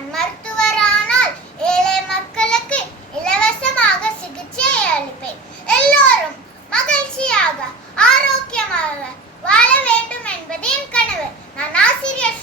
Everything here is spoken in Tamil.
நான் மருத்துவரானால் ஏழை மக்களுக்கு இலவசமாக சிகிச்சை அளிப்பேன். எல்லோரும் மகிழ்ச்சியாக ஆரோக்கியமாக வாழ வேண்டும் என்பது என் கனவு. நான் ஆசிரியர்